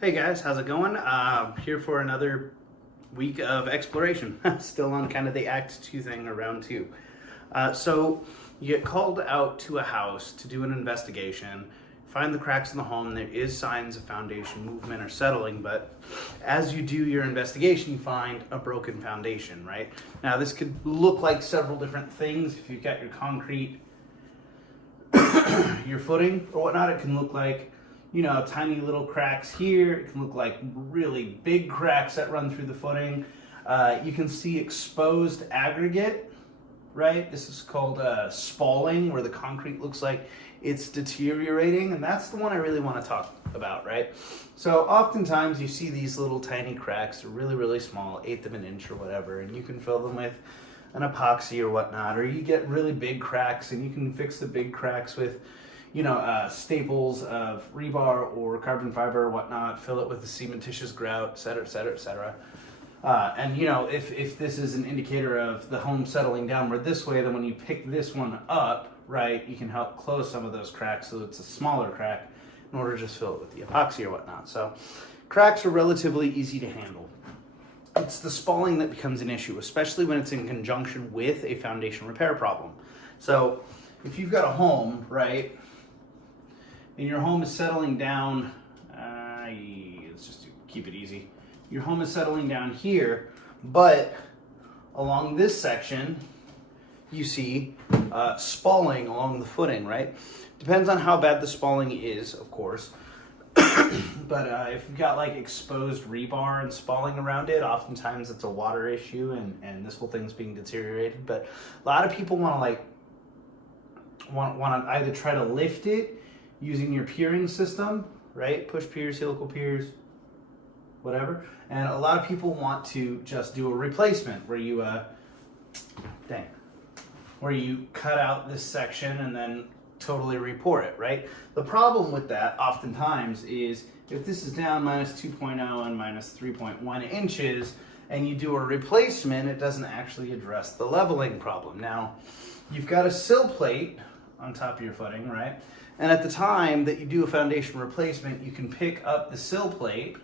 Hey guys, how's it going? Here for another week of exploration. Still on kind of the Act 2 thing or round 2. So you get called out to a house to do an investigation, find the cracks in the home. There is signs of foundation movement or settling, but as you do your investigation, you find a broken foundation, right? Now this could look like several different things. If you've got your concrete, your footing or whatnot, it can look like, you know, tiny little cracks here. It can look like really big cracks that run through the footing. You can see exposed aggregate, right? This is called spalling, where the concrete looks like it's deteriorating, and that's the one I really want to talk about, right? So oftentimes you see these little tiny cracks, they're really, really small, 1/8 of an inch or whatever, and you can fill them with an epoxy or whatnot, or you get really big cracks and you can fix the big cracks with, you know, staples of rebar or carbon fiber or whatnot, fill it with the cementitious grout, et cetera, et cetera, et cetera. And you know, if this is an indicator of the home settling downward this way, then when you pick this one up, right, you can help close some of those cracks so it's a smaller crack in order to just fill it with the epoxy or whatnot. So cracks are relatively easy to handle. It's the spalling that becomes an issue, especially when it's in conjunction with a foundation repair problem. So if you've got a home, right, and your home is settling down, let's just keep it easy. Your home is settling down here, but along this section, you see spalling along the footing, right? Depends on how bad the spalling is, of course. But if you've got like exposed rebar and spalling around it, oftentimes it's a water issue and this whole thing's being deteriorated. But a lot of people want to either try to lift it using your piering system, right? Push piers, helical piers, whatever. And a lot of people want to just do a replacement where you, where you cut out this section and then totally re-pour it, right? The problem with that oftentimes is if this is down minus 2.0 and minus 3.1 inches and you do a replacement, it doesn't actually address the leveling problem. Now, you've got a sill plate on top of your footing, right? And at the time that you do a foundation replacement, you can pick up the sill plate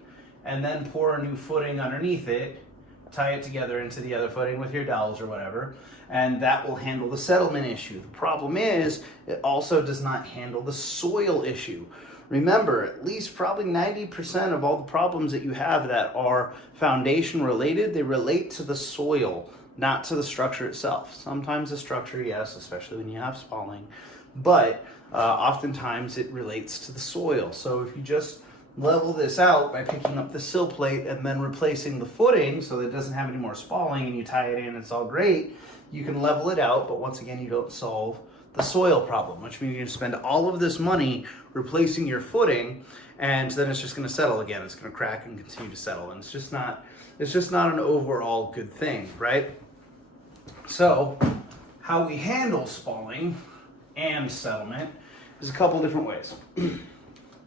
and then pour a new footing underneath it, tie it together into the other footing with your dowels or whatever, and that will handle the settlement issue. The problem is, it also does not handle the soil issue. Remember, at least probably 90% of all the problems that you have that are foundation related, they relate to the soil, not to the structure itself. Sometimes the structure, yes, especially when you have spalling, but oftentimes it relates to the soil. So if you just level this out by picking up the sill plate and then replacing the footing so that it doesn't have any more spalling and you tie it in, it's all great, you can level it out, but once again, you don't solve the soil problem, which means you spend all of this money replacing your footing, and then it's just going to settle again. It's going to crack and continue to settle, and it's just not an overall good thing, right? So how we handle spalling and settlement is a couple different ways.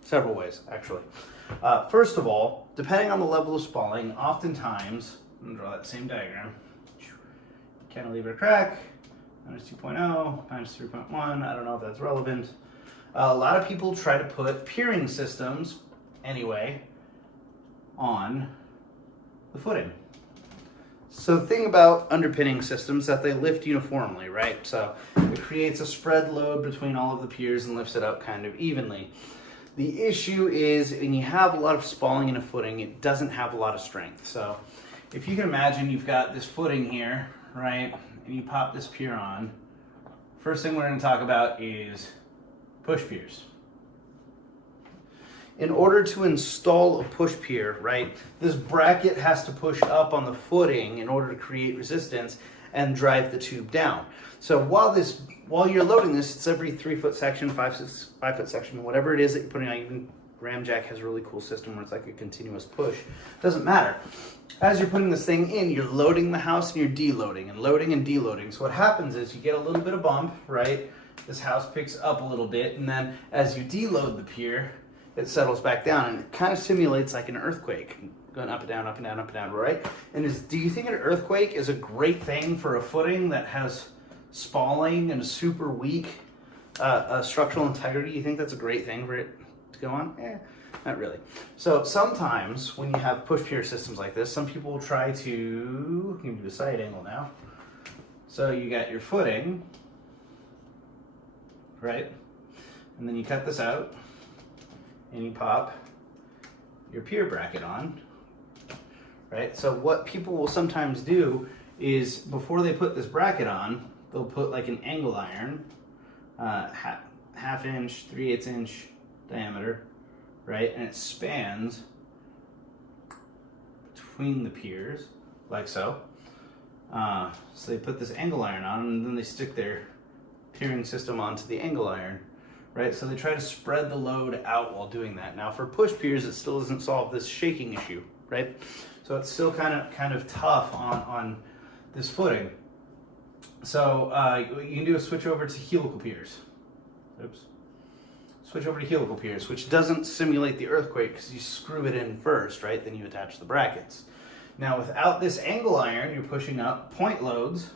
Several ways, actually. First of all, depending on the level of spalling, oftentimes, I'm going to draw that same diagram, cantilever crack, minus 2.0, minus 3.1, I don't know if that's relevant. A lot of people try to put piering systems, anyway, on the footing. So the thing about underpinning systems is that they lift uniformly, right? So it creates a spread load between all of the piers and lifts it up kind of evenly. The issue is when you have a lot of spalling in a footing, it doesn't have a lot of strength. So if you can imagine you've got this footing here, right, and you pop this pier on, first thing we're going to talk about is push piers. In order to install a push pier, right, this bracket has to push up on the footing in order to create resistance and drive the tube down. So while you're loading this, it's every 3-foot section, 5-foot section, whatever it is that you're putting on. Even Ramjack has a really cool system where it's like a continuous push. Doesn't matter. As you're putting this thing in, you're loading the house and you're deloading and loading and deloading. So what happens is you get a little bit of bump, right? This house picks up a little bit, and then as you deload the pier, it settles back down, and it kind of simulates like an earthquake, going up and down, up and down, up and down, right? And do you think an earthquake is a great thing for a footing that has spalling and a super weak structural integrity? You think that's a great thing for it to go on? Not really. So sometimes when you have push pier systems like this, some people will try to, give you a side angle now. So you got your footing, right? And then you cut this out and you pop your pier bracket on, right? So what people will sometimes do is before they put this bracket on, they'll put like an angle iron, half inch, 3/8 inch diameter, right? And it spans between the piers, like so. So they put this angle iron on, and then they stick their piering system onto the angle iron, right? So they try to spread the load out while doing that. Now for push piers, it still doesn't solve this shaking issue, right? So it's still kind of tough on this footing. So you can do a switch over to helical piers. Oops. Switch over to helical piers, which doesn't simulate the earthquake because you screw it in first, right? Then you attach the brackets. Now without this angle iron, you're pushing up point loads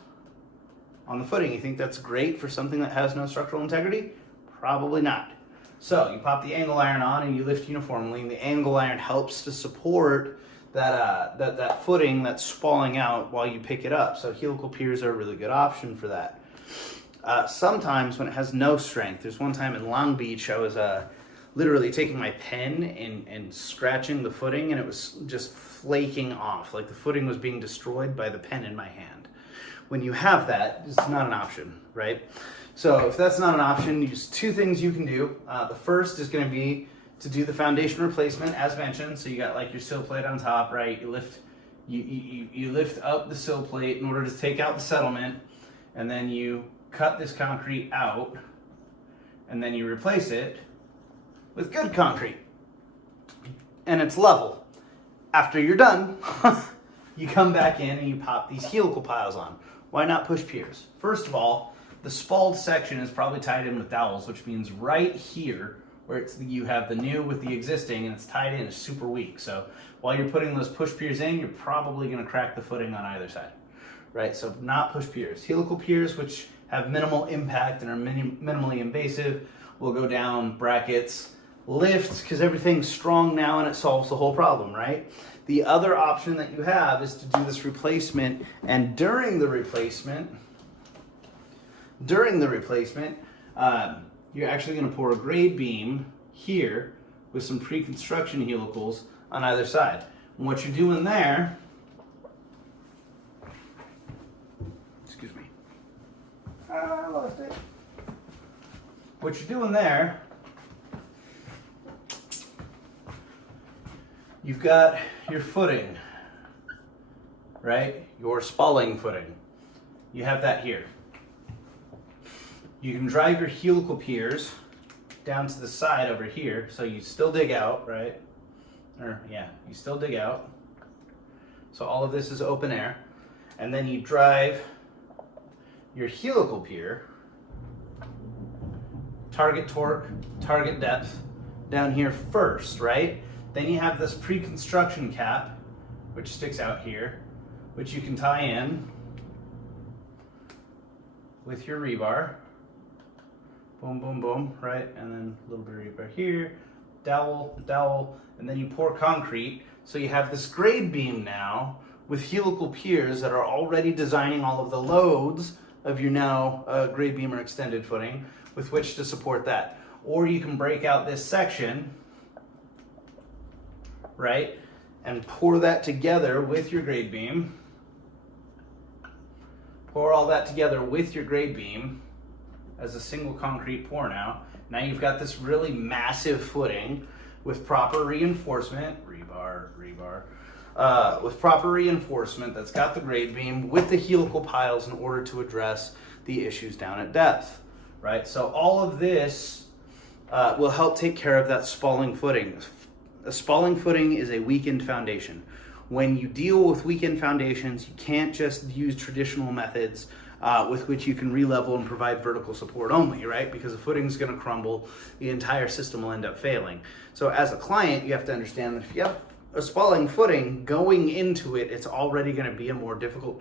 on the footing. You think that's great for something that has no structural integrity? Probably not. So you pop the angle iron on and you lift uniformly, and the angle iron helps to support that footing that's spalling out while you pick it up. So helical piers are a really good option for that. Sometimes when it has no strength, there's one time in Long Beach I was literally taking my pen and scratching the footing, and it was just flaking off, like the footing was being destroyed by the pen in my hand. When you have that, it's not an option, right? So if that's not an option, there's two things you can do. The first is going to be to do the foundation replacement, as mentioned. So you got like your sill plate on top, right? You lift up the sill plate in order to take out the settlement, and then you cut this concrete out, and then you replace it with good concrete, and it's level. After you're done, you come back in and you pop these helical piles on. Why not push piers? First of all, the spalled section is probably tied in with dowels, which means right here where you have the new with the existing and it's tied in, is super weak. So while you're putting those push piers in, you're probably going to crack the footing on either side, right? So not push piers. Helical piers, which have minimal impact and are minimally invasive, will go down, brackets, lifts, because everything's strong now and it solves the whole problem, right? The other option that you have is to do this replacement, and during the replacement, you're actually going to pour a grade beam here with some pre-construction helicals on either side. And what you're doing there, excuse me, I lost it. What you're doing there, you've got your footing, right? Your spalling footing. You have that here. You can drive your helical piers down to the side over here, so you still dig out, right? You still dig out. So all of this is open air. And then you drive your helical pier, target torque, target depth, down here first, right? Then you have this pre-construction cap, which sticks out here, which you can tie in with your rebar. Boom, boom, boom, right? And then a little bit of rebar here, dowel, and then you pour concrete. So you have this grade beam now with helical piers that are already designing all of the loads of your now grade beam or extended footing with which to support that. Or you can break out this section, right? And pour that together with your grade beam. Pour all that together with your grade beam as a single concrete pour now. Now you've got this really massive footing with proper reinforcement, rebar, with proper reinforcement that's got the grade beam with the helical piles in order to address the issues down at depth, right? So all of this will help take care of that spalling footing. A spalling footing is a weakened foundation. When you deal with weakened foundations, you can't just use traditional methods with which you can re-level and provide vertical support only, right? Because the footing's going to crumble, the entire system will end up failing. So as a client, you have to understand that if you have a spalling footing going into it, it's already going to be a more difficult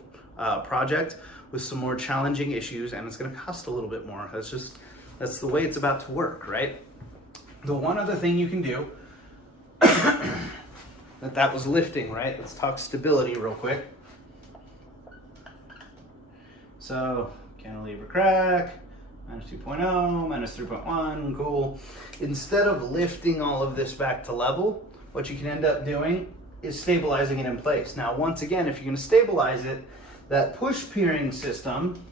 project with some more challenging issues, and it's going to cost a little bit more. That's the way it's about to work, right? The one other thing you can do that was lifting, right? Let's talk stability real quick. So cantilever crack, minus 2.0, minus 3.1, cool. Instead of lifting all of this back to level, what you can end up doing is stabilizing it in place. Now, once again, if you're going to stabilize it, that push piering system,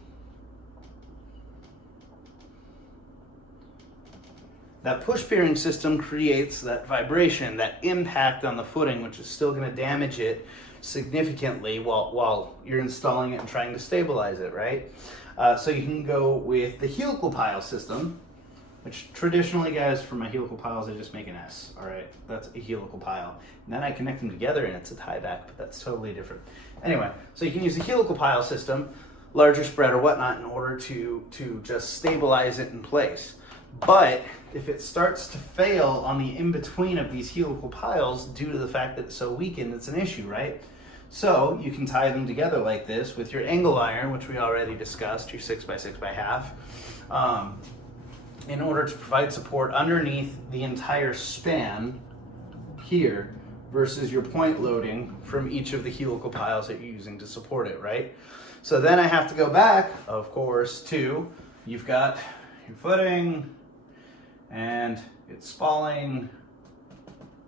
creates that vibration, that impact on the footing, which is still going to damage it significantly while you're installing it and trying to stabilize it, right? So you can go with the helical pile system, which traditionally, guys, for my helical piles, I just make an S, all right? That's a helical pile. And then I connect them together and it's a tie back, but that's totally different. Anyway, so you can use the helical pile system, larger spread or whatnot, in order to just stabilize it in place. But if it starts to fail on the in-between of these helical piles due to the fact that it's so weakened, it's an issue, right? So you can tie them together like this with your angle iron, which we already discussed, your 6x6.5, in order to provide support underneath the entire span here versus your point loading from each of the helical piles that you're using to support it, right? So then I have to go back, of course, to you've got your footing and it's spalling,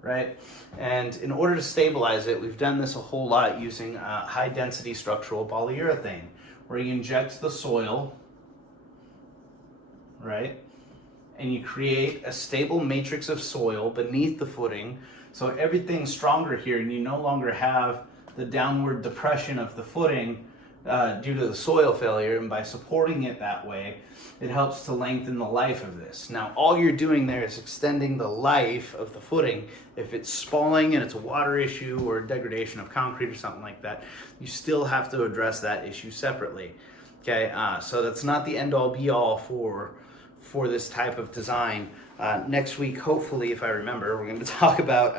right? And in order to stabilize it, we've done this a whole lot using high density structural polyurethane, where you inject the soil, right? And you create a stable matrix of soil beneath the footing, so everything's stronger here and you no longer have the downward depression of the footing due to the soil failure, and by supporting it that way, it helps to lengthen the life of this. Now, all you're doing there is extending the life of the footing. If it's spalling and it's a water issue or degradation of concrete or something like that, you still have to address that issue separately. Okay, so that's not the end-all be-all for this type of design. Next week, hopefully, if I remember, we're going to talk about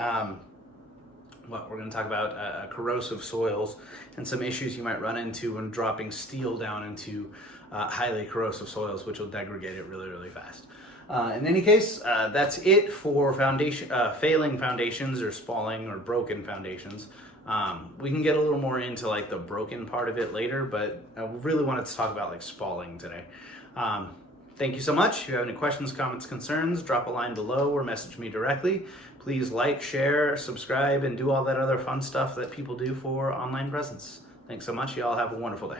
corrosive soils and some issues you might run into when dropping steel down into highly corrosive soils, which will degrade it really, really fast. In any case, that's it for failing foundations or spalling or broken foundations. We can get a little more into like the broken part of it later, but I really wanted to talk about like spalling today. Thank you so much. If you have any questions, comments, concerns, drop a line below or message me directly. Please like, share, subscribe, and do all that other fun stuff that people do for online presence. Thanks so much. You all have a wonderful day.